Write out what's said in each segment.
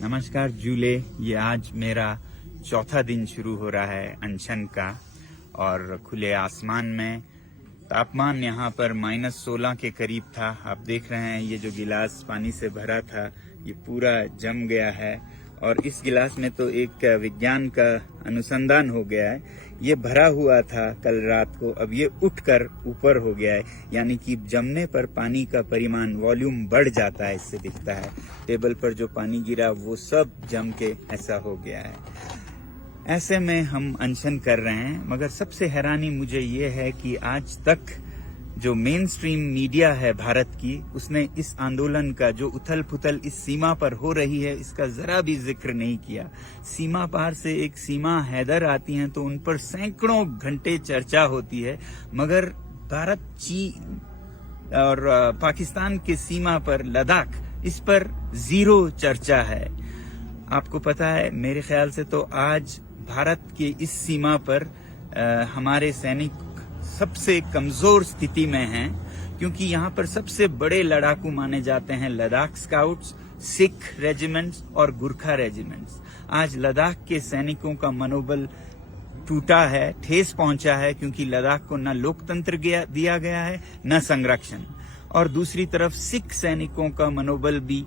नमस्कार जूले, ये आज मेरा चौथा दिन शुरू हो रहा है अनशन का। और खुले आसमान में तापमान यहाँ पर -16 के करीब था। आप देख रहे हैं ये जो गिलास पानी से भरा था ये पूरा जम गया है। और इस गिलास में तो एक विज्ञान का अनुसंधान हो गया है। ये भरा हुआ था कल रात को, अब ये उठकर ऊपर हो गया है, यानी कि जमने पर पानी का परिमाण वॉल्यूम बढ़ जाता है। इससे दिखता है टेबल पर जो पानी गिरा वो सब जम के ऐसा हो गया है। ऐसे में हम अनशन कर रहे हैं, मगर सबसे हैरानी मुझे ये है कि आज तक जो मेन स्ट्रीम मीडिया है भारत की, उसने इस आंदोलन का जो उथल पुथल इस सीमा पर हो रही है इसका जरा भी जिक्र नहीं किया। सीमा पार से एक सीमा हैदर आती हैं तो उन पर सैकड़ों घंटे चर्चा होती है, मगर भारत, चीन और पाकिस्तान के सीमा पर लद्दाख, इस पर जीरो चर्चा है। आपको पता है, मेरे ख्याल से तो आज भारत के इस सीमा पर हमारे सैनिक सबसे कमजोर स्थिति में हैं, क्योंकि यहाँ पर सबसे बड़े लड़ाकू माने जाते हैं लद्दाख स्काउट्स, सिख रेजिमेंट्स और गुरखा रेजिमेंट्स। आज लद्दाख के सैनिकों का मनोबल टूटा है, ठेस पहुंचा है, क्योंकि लद्दाख को न लोकतंत्र दिया गया है न संरक्षण। और दूसरी तरफ सिख सैनिकों का मनोबल भी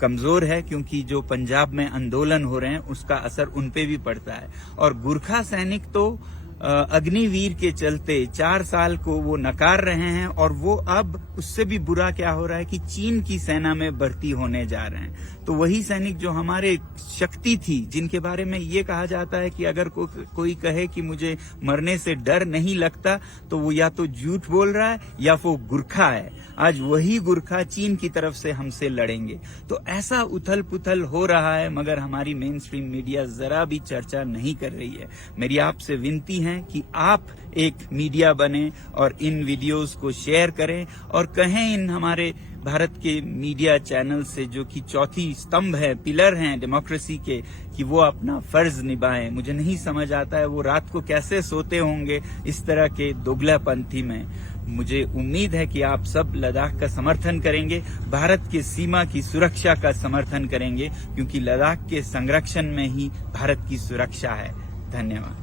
कमजोर है, क्योंकि जो पंजाब में आंदोलन हो रहे हैं उसका असर उन पे भी पड़ता है। और गुरखा सैनिक तो अग्निवीर के चलते 4 साल को वो नकार रहे हैं, और वो अब उससे भी बुरा क्या हो रहा है कि चीन की सेना में भर्ती होने जा रहे हैं। तो वही सैनिक जो हमारे शक्ति थी, जिनके बारे में ये कहा जाता है कि अगर कोई कहे कि मुझे मरने से डर नहीं लगता तो वो या तो झूठ बोल रहा है या वो गुरखा है। आज वही गुरखा चीन की तरफ से हमसे लड़ेंगे। तो ऐसा उथल पुथल हो रहा है, मगर हमारी मेन स्ट्रीम मीडिया जरा भी चर्चा नहीं कर रही है। मेरी आपसे विनती है कि आप एक मीडिया बने और इन वीडियोस को शेयर करें और कहें इन हमारे भारत के मीडिया चैनल से, जो कि चौथी स्तंभ है, पिलर हैं डेमोक्रेसी के, कि वो अपना फर्ज निभाएं। मुझे नहीं समझ आता है वो रात को कैसे सोते होंगे इस तरह के दोगलापंथी में। मुझे उम्मीद है कि आप सब लद्दाख का समर्थन करेंगे, भारत की सीमा की सुरक्षा का समर्थन करेंगे, क्योंकि लद्दाख के संरक्षण में ही भारत की सुरक्षा है। धन्यवाद।